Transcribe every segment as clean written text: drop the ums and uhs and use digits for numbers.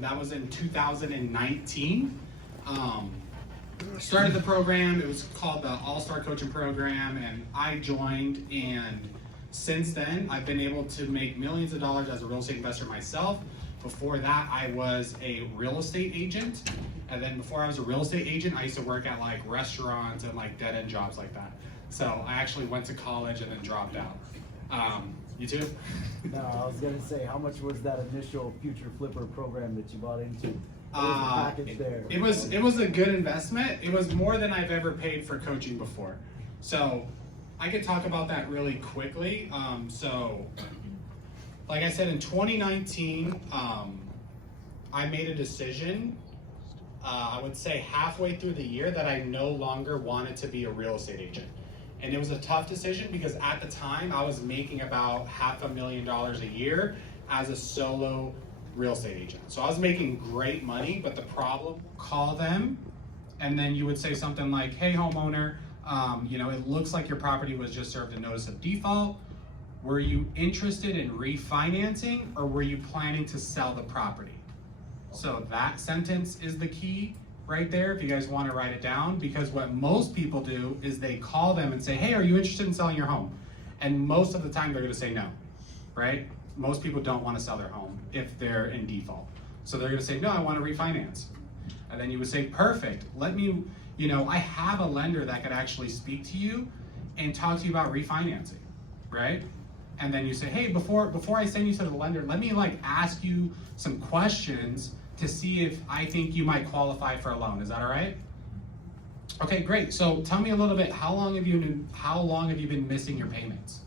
That was in 2019. Started the program. It was called the All-Star Coaching Program, and I joined. And since then, I've been able to make millions of dollars as a real estate investor myself. Before that, I was a real estate agent. And then before I was a real estate agent, I used to work at like restaurants and like dead-end jobs like that. So I actually went to college and then dropped out. You too? No, I was gonna say, how much was that initial Future Flipper program that you bought into? What was the package there? It was a good investment. It was more than I've ever paid for coaching before. So I could talk about that really quickly. So like I said, in 2019, I made a decision, I would say halfway through the year, that I no longer wanted to be a real estate agent. And it was a tough decision because at the time I was making about $500,000 a year as a solo real estate agent. So I was making great money, but the problem, call them, and then you would say something like, hey homeowner, it looks like your property was just served a notice of default. Were you interested in refinancing, or were you planning to sell the property? So that sentence is the key right there, if you guys want to write it down, because what most people do is they call them and say, hey, are you interested in selling your home? And most of the time they're going to say no, right? Most people don't want to sell their home if they're in default. So they're going to say, no, I want to refinance. And then you would say, perfect, let me, I have a lender that could actually speak to you and talk to you about refinancing, right? And then you say, hey, before I send you to the lender, let me ask you some questions to see if I think you might qualify for a loan. Is that all right? Okay, great. So tell me a little bit, how long have you been missing your payments?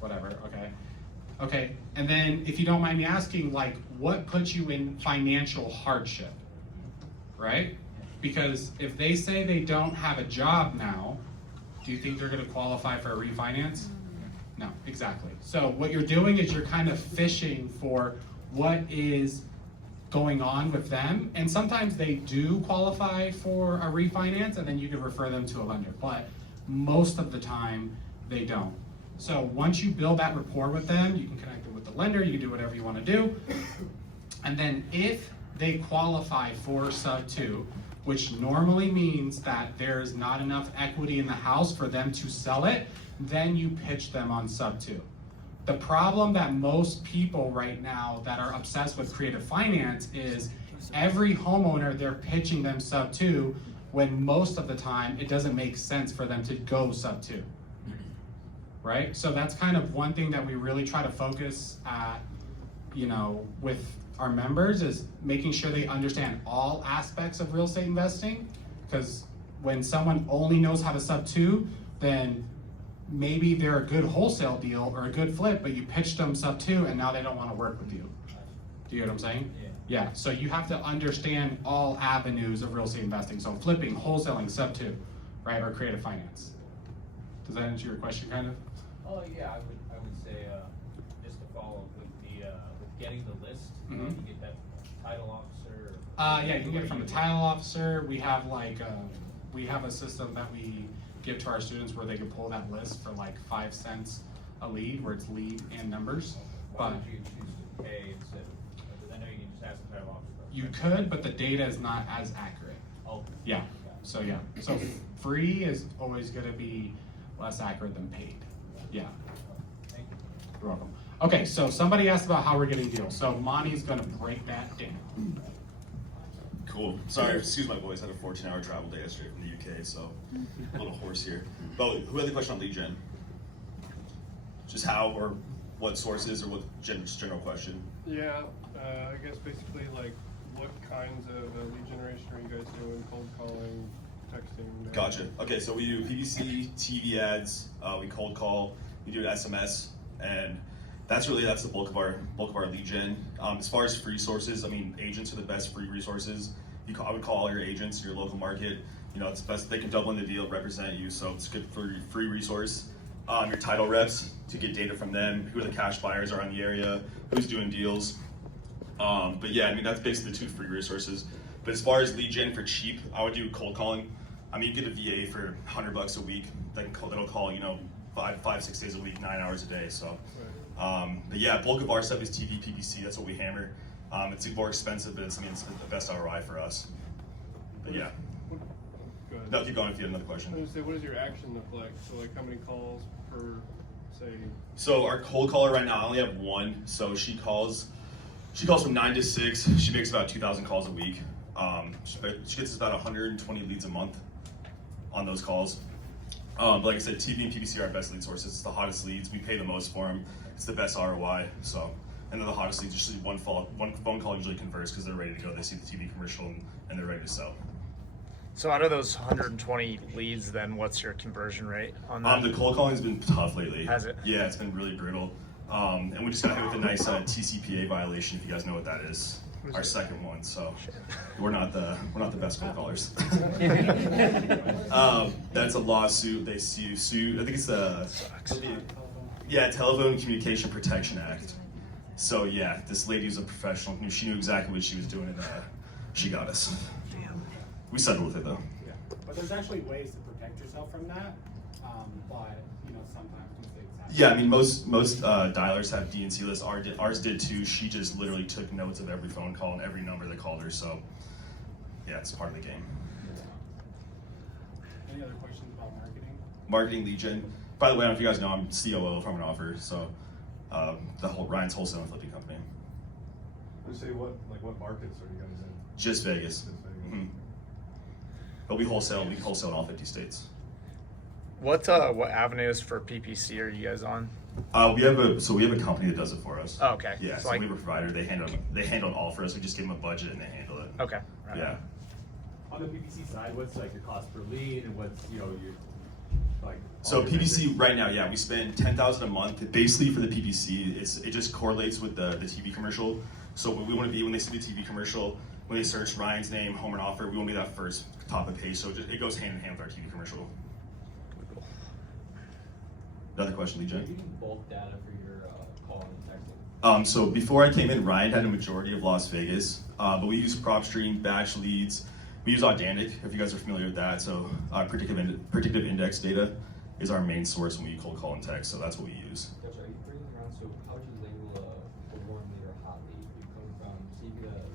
Whatever, okay. Okay, and then if you don't mind me asking, what puts you in financial hardship, right? Because if they say they don't have a job now, do you think they're gonna qualify for a refinance? No, exactly. So what you're doing is you're kind of fishing for what is going on with them, and sometimes they do qualify for a refinance, and then you can refer them to a lender, but most of the time they don't. So once you build that rapport with them, you can connect them with the lender, you can do whatever you want to do, and then if they qualify for sub 2, which normally means that there's not enough equity in the house for them to sell it, then you pitch them on sub 2. The problem that most people right now that are obsessed with creative finance is every homeowner, they're pitching them sub 2, when most of the time it doesn't make sense for them to go sub 2, right? So that's kind of one thing that we really try to focus at, with our members, is making sure they understand all aspects of real estate investing, because when someone only knows how to sub 2, then maybe they're a good wholesale deal or a good flip, but you pitched them sub 2 and now they don't want to work with you. Do you get what I'm saying? Yeah, so you have to understand all avenues of real estate investing. So flipping, wholesaling, sub 2, right, or creative finance. Does that answer your question, kind of? Oh yeah, I would say just to follow up with with getting the list. Mm-hmm. You get that from the title officer. Yeah, you can get it from the title officer. We have we have a system that we give to our students where they can pull that list for 5 cents a lead, where it's lead and numbers. Why But would you choose to pay instead of, because I know you can just ask the title officer. you could, but the data is not as accurate. Oh. Yeah. So yeah. So free is always going to be less accurate than paid. Yeah. Thank you. You're welcome. Okay, so somebody asked about how we're getting deals. So Monty's going to break that down. Cool. Sorry, excuse my voice. I had a 14-hour travel day yesterday from the UK, so a little hoarse here. But who had the question on lead gen? Just how or what sources, or what just general question? Yeah, I guess basically what kinds of lead generation are you guys doing? Cold calling, texting? Gotcha. Okay, so we do PPC, TV ads, we cold call, we do SMS, and that's the bulk of our lead gen. As far as free sources, I mean, agents are the best free resources. I would call all your agents, your local market. It's best, they can double in the deal, represent you, so it's good for free resource. Your title reps, to get data from them, who the cash buyers are in the area, who's doing deals. But yeah, I mean, that's basically the 2 free resources. But as far as lead gen for cheap, I would do cold calling. I mean, you get a VA for $100 a week. That'll call, 5-6 days a week, 9 hours a day. So, but yeah, bulk of our stuff is TV, PPC. That's what we hammer. It's more expensive, but it's the best ROI for us. But yeah. Go ahead. No, keep going if you had another I question. was gonna say, what does your action look like? So like how many calls per, say, So our cold caller right now, I only have one. So she calls from 9 to 6. She makes about 2,000 calls a week. She gets about 120 leads a month on those calls. But like I said, TV and PPC are our best lead sources. It's the hottest leads. We pay the most for them. It's the best ROI. So, and then the hottest leads, usually one phone call usually converts because they're ready to go. They see the TV commercial and they're ready to sell. So out of those 120 leads, then what's your conversion rate on that? The cold calling has been tough lately. Has it? Yeah, it's been really brutal. And we just got hit with a nice TCPA violation, if you guys know what that is. Our second one, so we're not the best cold callers. That's a lawsuit. They sued. I think it's the Telephone Communication Protection Act. So yeah, this lady was a professional. She knew exactly what she was doing, and she got us. We settled with it though. Yeah, but there's actually ways to protect yourself from that. But sometimes mistakes happen. Yeah, I mean most dialers have D&C lists. Ours did too. She just literally took notes of every phone call and every number that called her. So yeah, it's part of the game. Any other questions about marketing? Marketing lead gen. By the way, I don't know if you guys know, I'm COO of Harmon Offer. So Ryan's wholesale and flipping company. Let's say what markets are you guys in? Just Vegas. Just Vegas. Mm-hmm. But we wholesale in all 50 states. What avenues for PPC are you guys on? We have a company that does it for us. Oh, okay. Yeah, so like, we have a provider. They handle it all for us. We just give them a budget and they handle it. okay. Right. Yeah. On the PPC side, what's like your cost per lead, and what's your like? So all your PPC metrics? right now, yeah, we spend $10,000 a month. Basically for the PPC, it just correlates with the TV commercial. So we want to be when they see the TV commercial, when they search Ryan's name, home and offer, we want to be that first top of page. So it goes hand in hand with our TV commercial. Another question, Lee Do you Jen? need bulk data for your calling and texting? So before I came in, Ryan had a majority of Las Vegas, but we use PropStream, batch leads. We use Audantic, if you guys are familiar with that. So predictive index data is our main source when we cold call and text. So that's what we use. Gotcha. Are you bringing around? So how would you label a warm lead or a hot lead? Are you coming from TV to lead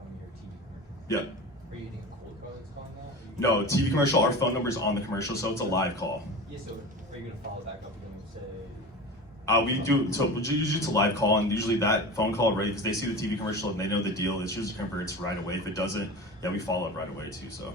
from your TV commercial? Yeah. Are you using a cold call that's calling that? Or you No, TV commercial, our phone number's on the commercial, so it's a live call. Yeah. So are you gonna follow back up again and say? We do, so usually it's a live call, and usually that phone call, right, because they see the TV commercial and they know the deal, it usually converts right away. If it doesn't, yeah, we follow up right away too, so.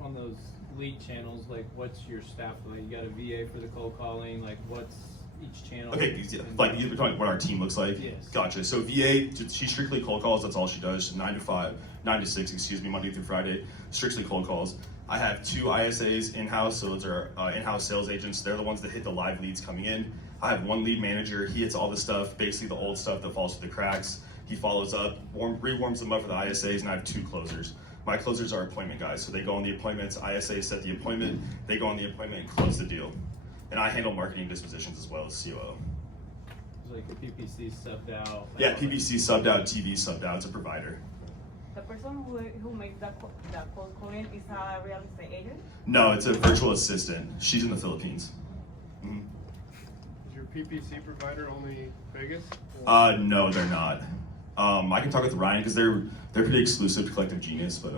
On those lead channels, like what's your staff like? You got a VA for the cold calling, like what's each channel? Okay, yeah, like you're talking what our team looks like? Yes. Gotcha. So VA, she strictly cold calls, that's all she does, 9 to 6, excuse me, Monday through Friday, strictly cold calls. I have 2 ISAs in-house, so those are in-house sales agents. They're the ones that hit the live leads coming in. I have 1 lead manager. He hits all the stuff, basically the old stuff that falls through the cracks. He follows up, rewarms them up for the ISAs, and I have 2 closers. My closers are appointment guys, so they go on the appointments, ISA set the appointment, they go on the appointment and close the deal. And I handle marketing dispositions as well as COO. It's like a PPC subbed out. like, Yeah, PPC subbed out, TV subbed out, it's a provider. The person who makes that cold calling is a real estate agent? No, it's a virtual assistant. She's in the Philippines. Mhm. is your PPC provider only Vegas? No, they're not. I can talk with Ryan because they're pretty exclusive to Collective Genius, but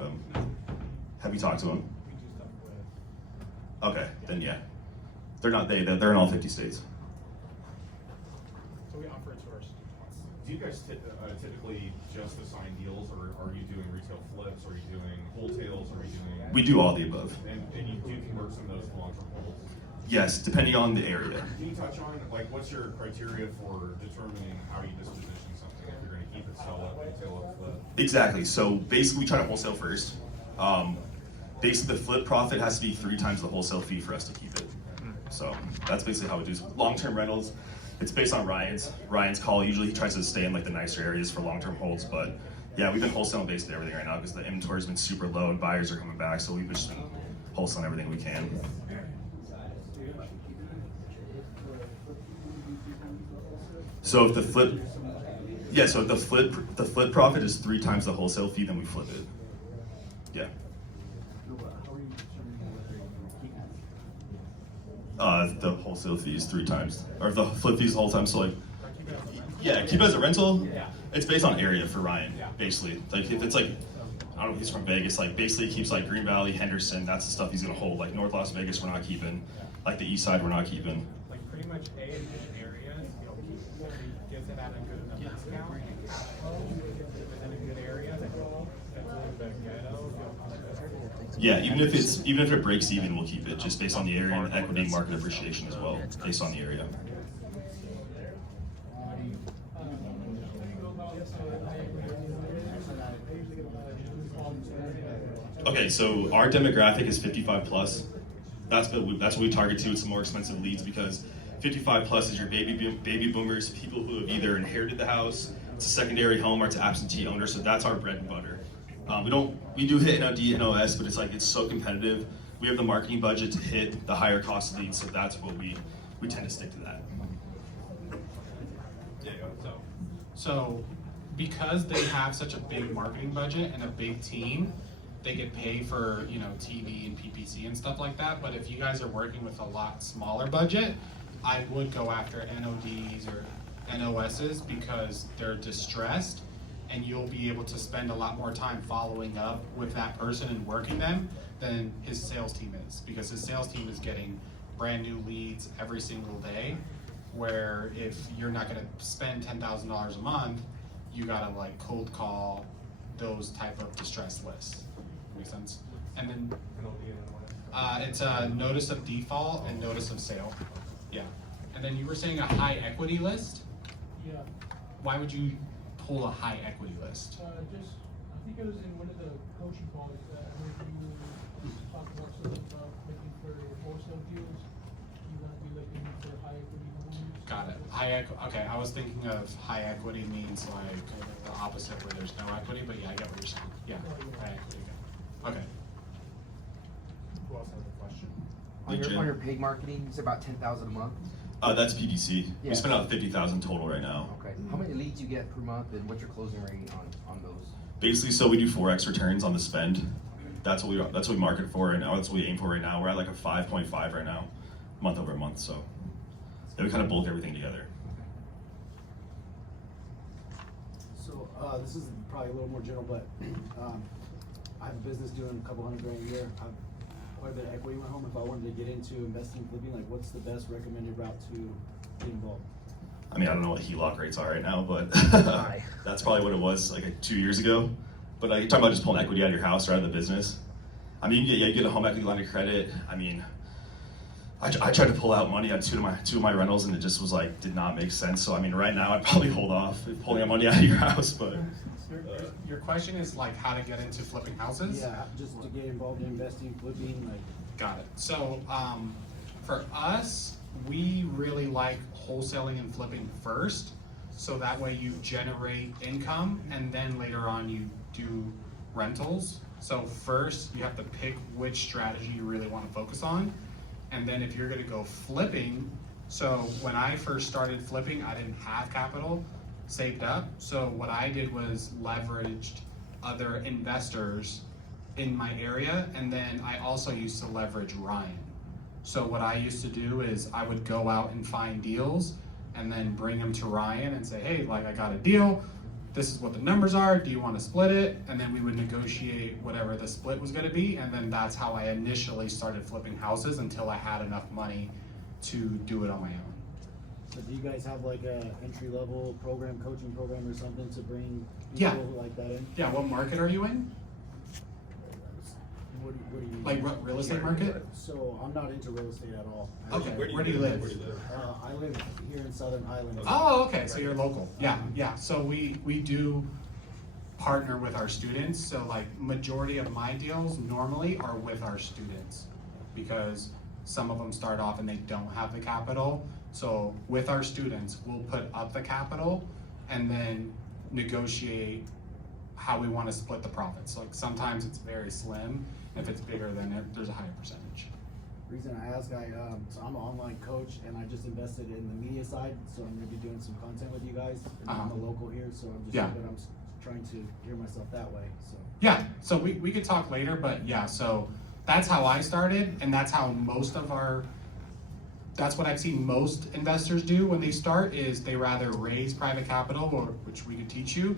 have you talked to them? We do stuff with. Okay, then yeah. They're not they're in all 50 states. So we offer it to our students. Do you guys typically just assign deals, or are you doing retail flips? Are you doing wholesales? Are you doing? We do all the above. And you do convert some of those to long-term holds. Yes, depending on the area. Can you touch on what's your criteria for determining how you disposition something? If you're going to keep it, sell it, retail it, flip? Exactly. So basically we try to wholesale first. Basically the flip profit has to be 3 times the wholesale fee for us to keep it. So that's basically how we do long-term rentals. It's based on Ryan's call. Usually he tries to stay in like the nicer areas for long-term holds, but yeah, we've been wholesaling basically everything right now because the inventory has been super low and buyers are coming back, so we've just been wholesaling everything we can. So if the flip, yeah, so if the flip profit is 3 times the wholesale fee, then we flip it. Yeah. How are you determining whether you keep it? The wholesale fee is 3 times, or the flip fees the whole time. So like, Yeah, keep it as a rental. Yeah. It's based on area for Ryan, Yeah. basically. Like if it's like, I don't know if he's from Vegas, like basically he keeps like Green Valley, Henderson, that's the stuff he's gonna hold. Like North Las Vegas, we're not keeping. Like the East Side, we're not keeping. Like pretty much an area, he gives it at a good enough discount and cash flow within a good area that's the ghetto. Yeah, even if it breaks even, we'll keep it just based on the area and equity market appreciation as well, based on the area. Okay, so our demographic is 55 plus. That's what we target to. It's the more expensive leads because 55 plus is your baby boomers, people who have either inherited the house, it's a secondary home, or it's absentee owner. So that's our bread and butter. We do hit NOD, NOS, but it's so competitive. We have the marketing budget to hit the higher cost leads, so that's what we tend to stick to that. So because they have such a big marketing budget and a big team, they get paid for, TV and PPC and stuff like that. But if you guys are working with a lot smaller budget, I would go after NODs or NOSs because they're distressed and you'll be able to spend a lot more time following up with that person and working them than his sales team is, because his sales team is getting brand new leads every single day, where if you're not gonna spend $10,000 a month, you gotta like cold call those type of distress lists. Make sense? And then it's a notice of default and notice of sale. Yeah. And then you were saying a high equity list? Yeah, Why would you pull a high equity list? I think it was in one of the coaching calls, I heard you talk about sort of looking for wholesale deals. You want to be looking for high equity homes. Got it. Okay, I was thinking of high equity means like the opposite where there's no equity, but yeah, I get what you're saying. Yeah, high equity. Okay. Who else has a question? On your paid marketing, it's about 10,000 a month. That's PPC. Yeah. We spend about 50,000 total right now. Okay. How many leads you get per month, and what's your closing rate on those? Basically, so we do 4x returns on the spend. That's what we market for right now. That's what we aim for right now. We're at like a 5.5 right now, month over month. So yeah, we kind of bulk everything together. So this is probably a little more general, but I have a business doing a couple $100,000 a year. I have quite a bit of equity in my home. If I wanted to get into investing, flipping, like what's the best recommended route to get involved? I mean, I don't know what HELOC rates are right now, but that's probably what it was like 2 years ago. But you're talking about just pulling equity out of your house or out of the business. I mean, you get a home equity line of credit. I mean, I tried to pull out money on two of my rentals, and it just was like did not make sense. So I mean, right now I'd probably hold off pulling out money out of your house. But Your question is like how to get into flipping houses? Yeah, just to get involved in investing, flipping, like. Got it. So for us, we really like wholesaling and flipping first, so that way you generate income and then later on you do rentals. So first you have to pick which strategy you really want to focus on, and then if you're going to go flipping, so when I first started flipping, I didn't have capital saved up, so what I did was leveraged other investors in my area, and then I also used to leverage Ryan. So what I used to do is I would go out and find deals and then bring them to Ryan and say, hey, like I got a deal, this is what the numbers are, do you want to split it? And then we would negotiate whatever the split was going to be, and then that's how I initially started flipping houses until I had enough money to do it on my own. So do you guys have like a entry level program, coaching program or something to bring Yeah. people like that in? Yeah, what market are you in? What do you Like real estate market? So I'm not into real estate at all. Okay, where do you live? I live here in Southern Highlands. Oh, okay, so you're local. Yeah, yeah. So we do partner with our students. So like majority of my deals normally are with our students because some of them start off and they don't have the capital. So with our students, we'll put up the capital and then negotiate how we want to split the profits. Like sometimes it's very slim. If it's bigger, then there's a higher percentage. Reason I ask, so I'm an online coach and I just invested in the media side, so I'm gonna be doing some content with you guys. And I'm a local here, so I'm just I'm trying to hear myself that way. So yeah, so we could talk later, but yeah, so that's how I started, and that's how most of our that's what I've seen most investors do when they start, is they rather raise private capital, or which we could teach you,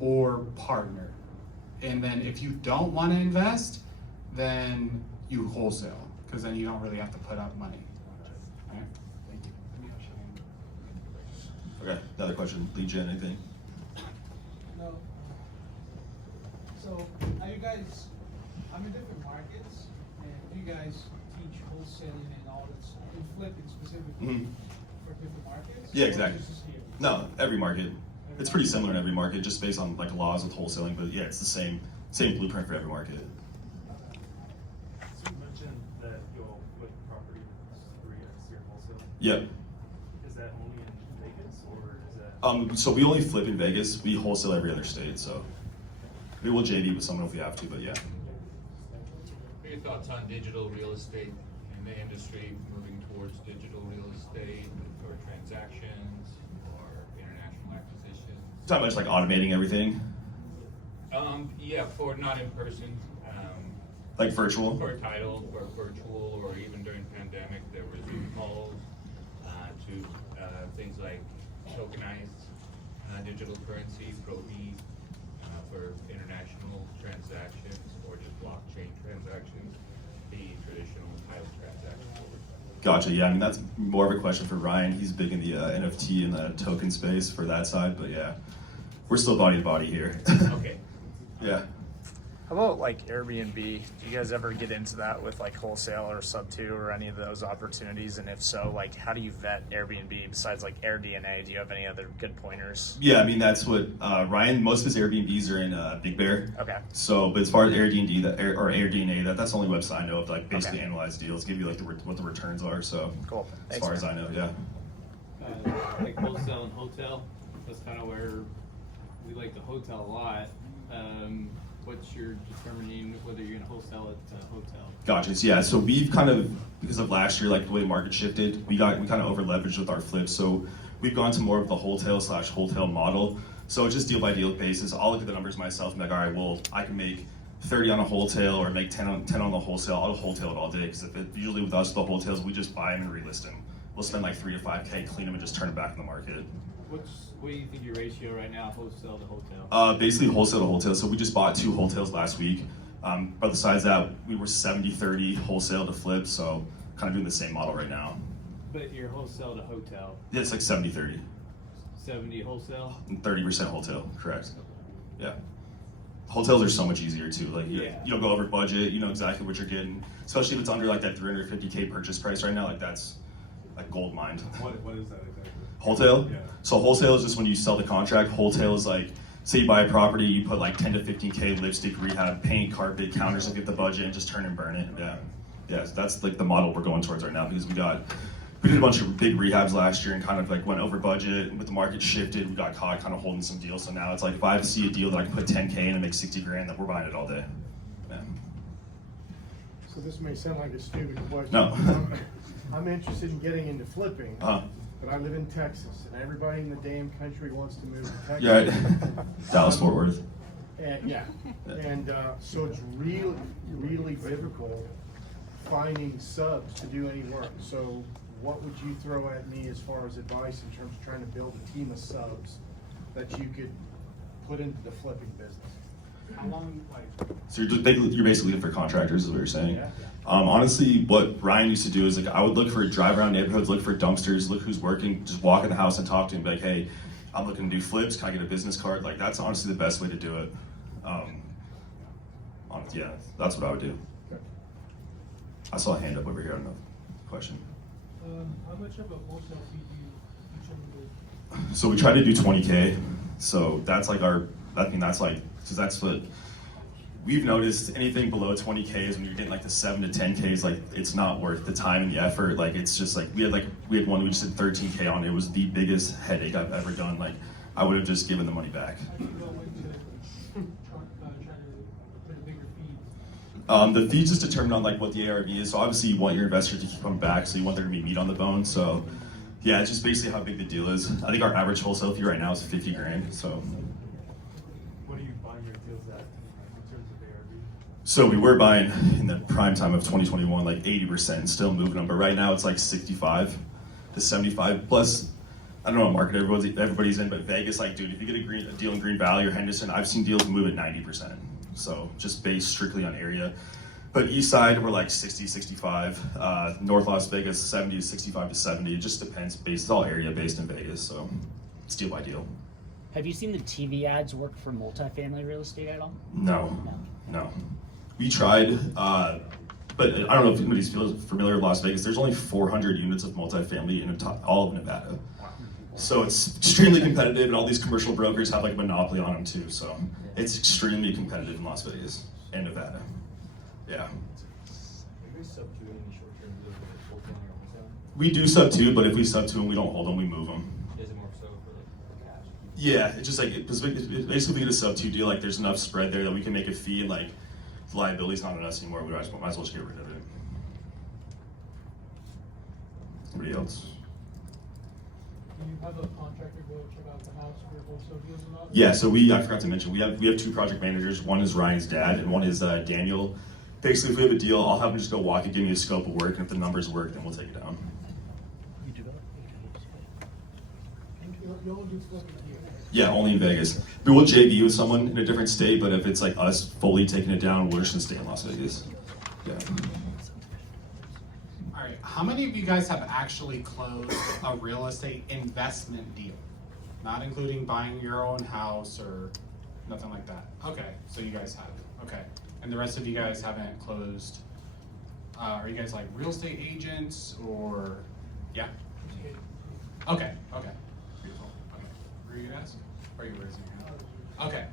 or partner. And then if you don't want to invest, then you wholesale, because then you don't really have to put up money. Right? Thank you. Okay, another question, lead gen, anything? No. So, are you guys, I'm in different markets, and you guys teach wholesaling and all this, and flipping specifically Mhm. for different markets? Yeah, Or exactly. is this here? No, every market. It's pretty similar in every market, just based on like laws with wholesaling, but yeah, it's the same blueprint for every market. So you mentioned that you'll flip property 3x your wholesale. Yep. Is that only in Vegas or is that? So we only flip in Vegas. We wholesale every other state, so we will JV with someone if we have to, but yeah. What are your thoughts on digital real estate in the industry, moving towards digital real estate for transactions or international acquisitions? Not much like automating everything, Yeah, for not in person, like virtual. for title, for virtual, or even during pandemic, there were Zoom calls, to, things like tokenized, digital currency, Pro-V, for international transactions, or just blockchain transactions, the traditional title transactions. Gotcha. Yeah, I mean that's more of a question for Ryan. He's big in the NFT and the token space for that side, but yeah, we're still body to body here. Okay. Yeah. How about like Airbnb? Do you guys ever get into that with like wholesale or sub two or any of those opportunities? And if so, like how do you vet Airbnb besides like AirDNA? Do you have any other good pointers? Yeah, I mean that's what Ryan. Most of his Airbnbs are in Big Bear. Okay. So, but as far as AirDNA, or AirDNA, that's the only website I know of like basically Okay. analyze deals, give you like what the returns are. So, Cool. as Thanks, far as man. I know, yeah. Like wholesale and hotel, that's kind of where we like the hotel a lot. What's your determining whether you're gonna wholesale it to hotel? Gotcha. So, yeah, so we've kind of, because of last year, like the way the market shifted, we kind of over leveraged with our flips. So we've gone to more of the hotel model. So it's just deal by deal basis. I'll look at the numbers myself and be like, all right, well, I can make 30 on a wholesale or make 10 on the wholesale. I'll wholesale it all day, because usually with us, the wholesales, we just buy them and relist them. We'll spend like 3 to 5K, clean them, and just turn them back in the market. What do you think your ratio right now, wholesale to hotel? Basically wholesale to hotel. So we just bought 2 hotels last week. But besides that, we were 70-30 wholesale to flip. So kind of doing the same model right now. But your wholesale to hotel, Yeah, it's like 70-30. 70 wholesale? And 30% wholesale, correct. Yeah. Hotels are so much easier too. Like you don't go over budget, you know exactly what you're getting. Especially if it's under like that 350K purchase price right now, like that's like gold mine. What is that exactly? Wholesale? Yeah. So wholesale is just when you sell the contract. Wholesale is like, say you buy a property, you put like 10 to 15K lipstick, rehab, paint, carpet, counters to get the budget, and just turn and burn it. Yeah. Yeah, so that's like the model we're going towards right now, because we did a bunch of big rehabs last year and kind of like went over budget, and with the market shifted, we got caught kind of holding some deals. So now it's like if I see a deal that I can put 10K in and make 60 grand, then we're buying it all day. Yeah. So this may sound like a stupid question. No. I'm interested in getting into flipping, Uh-huh. but I live in Texas, and everybody in the damn country wants to move to Texas. Yeah, right. Dallas, Fort Worth. And, yeah, and so it's really, really difficult finding subs to do any work. So what would you throw at me as far as advice in terms of trying to build a team of subs that you could put into the flipping business? How long, like? So you're basically looking for contractors, is what you're saying. Yeah. Honestly, what Ryan used to do is like I would look for drive around neighborhoods, look for dumpsters, look who's working, just walk in the house and talk to him, be like, hey, I'm looking to do flips. Can I get a business card? Like that's honestly the best way to do it. Yeah, that's what I would do. I saw a hand up over here. I don't know. Question. How much of a wholesale fee do you usually do? So we try to do 20K. So that's like because that's what we've noticed. Anything below 20K is when you're getting like the 7 to 10Ks, like it's not worth the time and the effort. Like it's just like we had one we just did 13K on. It was the biggest headache I've ever done. Like I would have just given the money back. How do you know when to try to put a bigger fee? The fee is just determined on like what the ARV is. So obviously you want your investor to keep coming back, so you want there to be meat on the bone. So yeah, it's just basically how big the deal is. I think our average wholesale fee right now is 50 grand. So What are you buying your deals at in terms of ARV? So we were buying in the prime time of 2021, like 80%, still moving them. But right now it's like 65 to 75 plus. I don't know what market everybody's in, but Vegas, like, dude, if you get a deal in Green Valley or Henderson, I've seen deals move at 90%. So just based strictly on area. But east side, we're like 60, 65. North Las Vegas, 70 to 65 to 70. It just depends. It's all area based in Vegas, so it's deal by deal. Have you seen the TV ads work for multifamily real estate at all? No. We tried, but I don't know if anybody's familiar with Las Vegas. There's only 400 units of multifamily in all of Nevada. So it's extremely competitive, and all these commercial brokers have like a monopoly on them too. So it's extremely competitive in Las Vegas and Nevada. Yeah. We do sub two, but if we sub two and we don't hold them, we move them. Is it more so for like cash? Yeah, it's just like basically if we get a sub two deal, like there's enough spread there that we can make a fee, and like the liability's not on us anymore. We might as well just get rid of it. Anybody else? Do you have a contractor go check out the house for wholesale deals and all? Yeah, so I forgot to mention, we have two project managers. One is Ryan's dad, and one is Daniel. Basically, if we have a deal, I'll have him just go walk and give me a scope of work, and if the numbers work, then we'll take it down. You all do flipping here. Yeah, only in Vegas. We will JV with someone in a different state, but if it's like us fully taking it down, we're just gonna stay in Las Vegas. Yeah. All right, how many of you guys have actually closed a real estate investment deal? Not including buying your own house or nothing like that? Okay, so you guys have, okay. And the rest of you guys haven't closed, are you guys like real estate agents or, yeah? Okay, beautiful, okay. Were you gonna ask? Or are you raising your hand? Okay,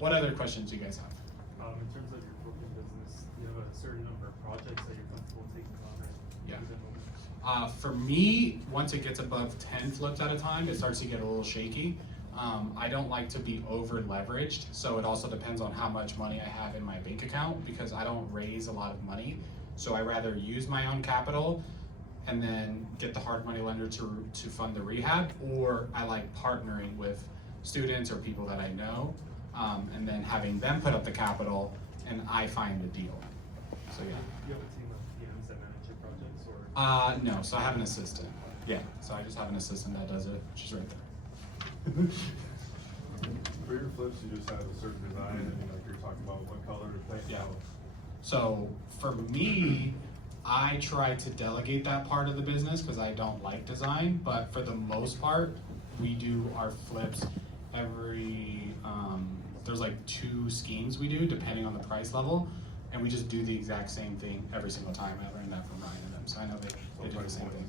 what other questions do you guys have? In terms of your flipping business, do you have a certain number of projects that you're comfortable taking on? Yeah. For me, once it gets above 10 flips at a time, it starts to get a little shaky. I don't like to be over leveraged, so it also depends on how much money I have in my bank account, because I don't raise a lot of money. So I rather use my own capital and then get the hard money lender to fund the rehab, or I like partnering with students or people that I know, and then having them put up the capital and I find the deal. So yeah. Do you have a team of PMs that manage your projects, or? No, so I have an assistant. Yeah, so I just have an assistant that does it. She's right there. For your flips, you just have a certain design, and like you're talking about what color to paint. Yeah. So for me, I try to delegate that part of the business because I don't like design, but for the most part, we do our flips there's like 2 schemes we do depending on the price level, and we just do the exact same thing every single time. I learned that from Ryan and them, so I know they do the same thing.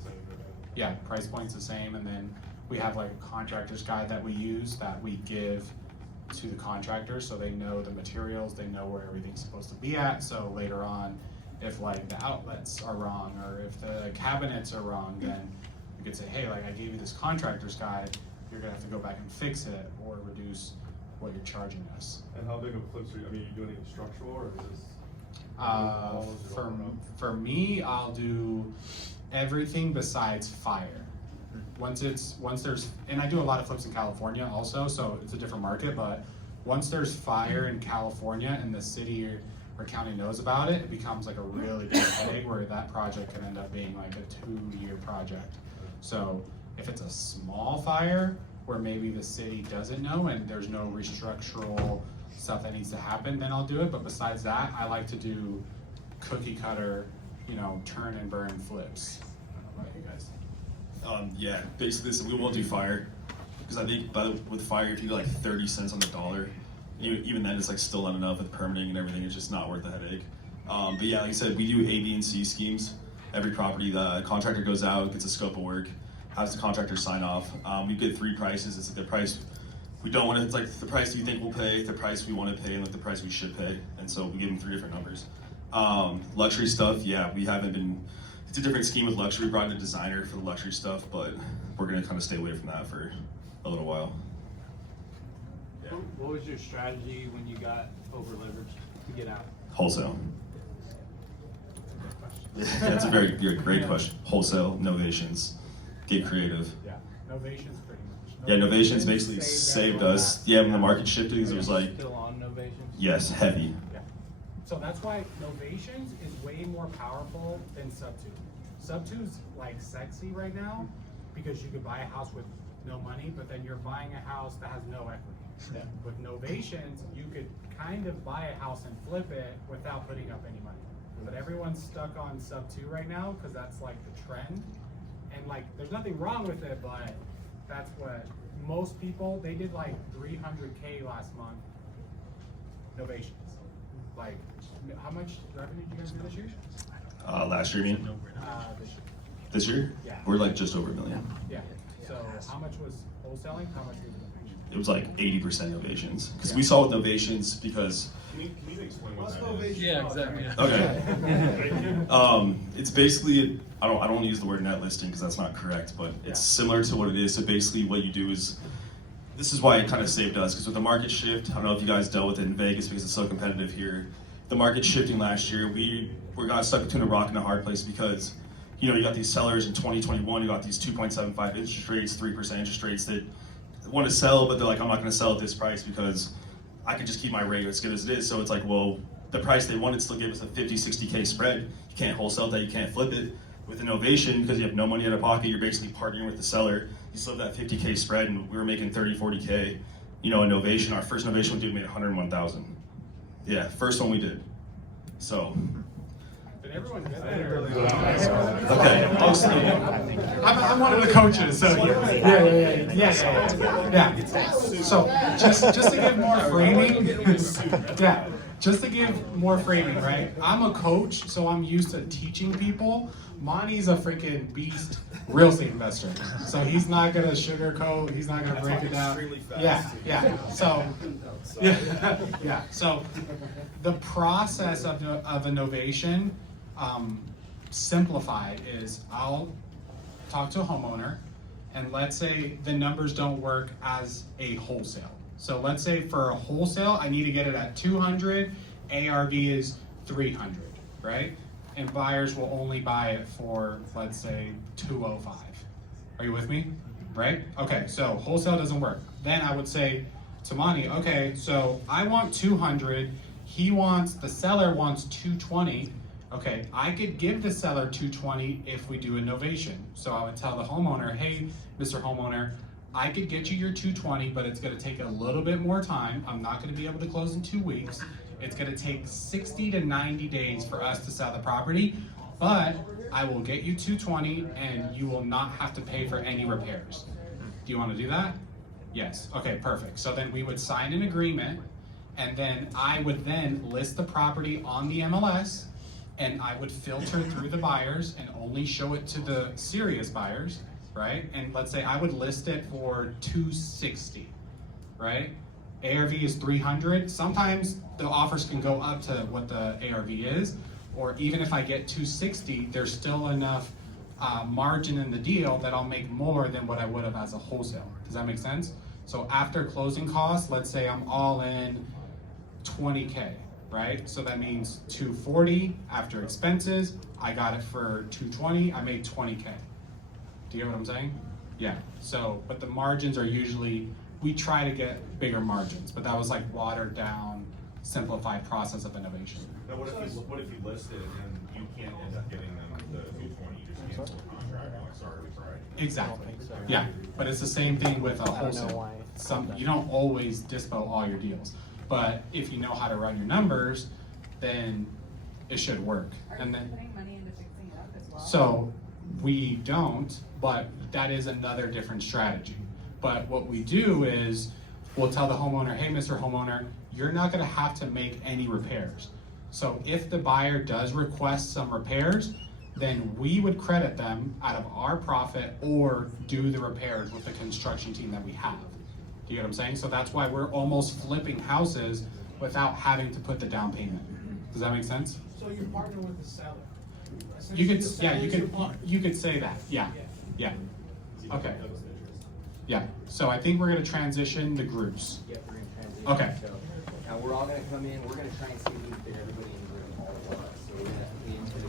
Yeah, price point's the same, and then we have like a contractor's guide that we use that we give to the contractor so they know the materials, they know where everything's supposed to be at, so later on, if like the outlets are wrong or if the cabinets are wrong, then we could say, hey, like I gave you this contractor's guide, you're gonna have to go back and fix it or reduce what you're charging us. And how big of flips are you? I mean, you doing anything structural, or is this? For me, I'll do everything besides fire. Once there's, and I do a lot of flips in California also, so it's a different market, but once there's fire in California and the city or county knows about it, it becomes like a really big headache where that project can end up being like a 2-year project. So if it's a small fire where maybe the city doesn't know and there's no restructural stuff that needs to happen, then I'll do it. But besides that, I like to do cookie cutter, turn and burn flips. I don't know about you guys. Yeah, basically, so we won't do fire, because I think with fire, if you do like 30 cents on the dollar, even then it's like still not enough with permitting and everything. It's just not worth the headache. But yeah, like I said, we do A, B, and C schemes. Every property, the contractor goes out, gets a scope of work, has the contractor sign off. We get 3 prices. It's like the price we don't want to, it's like the price we think we'll pay, the price we want to pay, and like the price we should pay. And so we give them 3 different numbers. Luxury stuff, yeah, we haven't been, it's a different scheme with luxury. We brought in a designer for the luxury stuff, but we're gonna kind of stay away from that for a little while. Yeah. What was your strategy when you got over leveraged to get out? Wholesale. Yeah, that's a very great question. Wholesale, novations, get creative. Yeah, novations pretty much. Yeah, novations basically saved us. Yeah, when the market shifted, it was like, Still on novations? yes, heavy. Yeah. So that's why novations is way more powerful than sub two. Sub two's like sexy right now because you could buy a house with no money, but then you're buying a house that has no equity. With novations, you could kind of buy a house and flip it without putting up any money. But everyone's stuck on sub two right now because that's like the trend. And like, there's nothing wrong with it, but that's what most people, they did like 300K last month, novations. Like, how much revenue did you guys do this year? Last year, you mean? This year. This year? Yeah. We're like just over $1 million. Yeah. So how much was wholesaling? How much was novation? It was like 80% novations. Because we saw with novations because. Can you explain what that is? Yeah, exactly. Okay. It's basically, I don't want to use the word net listing because that's not correct, but it's similar to what it is. So basically what you do is, this is why it kind of saved us, because with the market shift, I don't know if you guys dealt with it in Vegas because it's so competitive here. The market shifting last year, we got stuck between a rock and a hard place because, you know, you got these sellers in 2021, you got these 2.75 interest rates, 3% interest rates that want to sell, but they're like, I'm not going to sell at this price because I can just keep my rate as good as it is. So it's like, well, the price they wanted still give us a 50, 60K spread. You can't wholesale that, you can't flip it. With innovation, because you have no money in a pocket, you're basically partnering with the seller. You still have that 50K spread, and we were making 30, 40K. You know, innovation, our first innovation we did made 101,000. Yeah, first one we did. So. Did everyone get Okay. I'm one of the coaches, so yeah. So just to give more framing, just to give more framing, right? I'm a coach, so I'm used to teaching people. Monty's a freaking beast real estate investor, so he's not gonna sugarcoat. He's not gonna break it down. So the process of innovation. Simplified is I'll talk to a homeowner and let's say the numbers don't work as a wholesale. So let's say for a wholesale, I need to get it at 200, ARV is 300, right? And buyers will only buy it for, let's say, 205. Are you with me? Right? Okay, so wholesale doesn't work. Then I would say to Monty, okay, so I want 200, the seller wants 220. Okay, I could give the seller 220 if we do a novation. So I would tell the homeowner, hey, Mr. Homeowner, I could get you your 220, but it's gonna take a little bit more time. I'm not gonna be able to close in 2 weeks. It's gonna take 60 to 90 days for us to sell the property, but I will get you 220 and you will not have to pay for any repairs. Do you wanna do that? Yes, okay, perfect. So then we would sign an agreement and then I would then list the property on the MLS and I would filter through the buyers and only show it to the serious buyers, right? And let's say I would list it for 260, right? ARV is 300. Sometimes the offers can go up to what the ARV is, or even if I get 260, there's still enough margin in the deal that I'll make more than what I would have as a wholesale. Does that make sense? So after closing costs, let's say I'm all in 20K. Right? So that means 240 after expenses. I got it for 220. I made 20K. Do you get what I'm saying? Yeah. So, but the margins are usually, we try to get bigger margins, but that was like watered down, simplified process of innovation. Now, what if you list it and then you can't end up getting them the 220, you just cancel the contract, like, sorry, we tried. Exactly. Yeah. But it's the same thing with a wholesale. You don't always dispo all your deals. But if you know how to run your numbers, then it should work. Are you putting money into fixing it up as well? So we don't, but that is another different strategy. But what we do is we'll tell the homeowner, hey, Mr. Homeowner, you're not gonna have to make any repairs. So if the buyer does request some repairs, then we would credit them out of our profit or do the repairs with the construction team that we have. Do you get what I'm saying? So that's why we're almost flipping houses without having to put the down payment. Does that make sense? So you're partnering with the seller? You could, Essentially, yeah, the you seller is could, your partner. you could say that, yeah, okay. Yeah, so I think we're gonna transition the groups. Yep, we're gonna transition. Okay. So, now we're all gonna come in, we're gonna try and see if we can fit everybody in the room all at once. So we're gonna get into the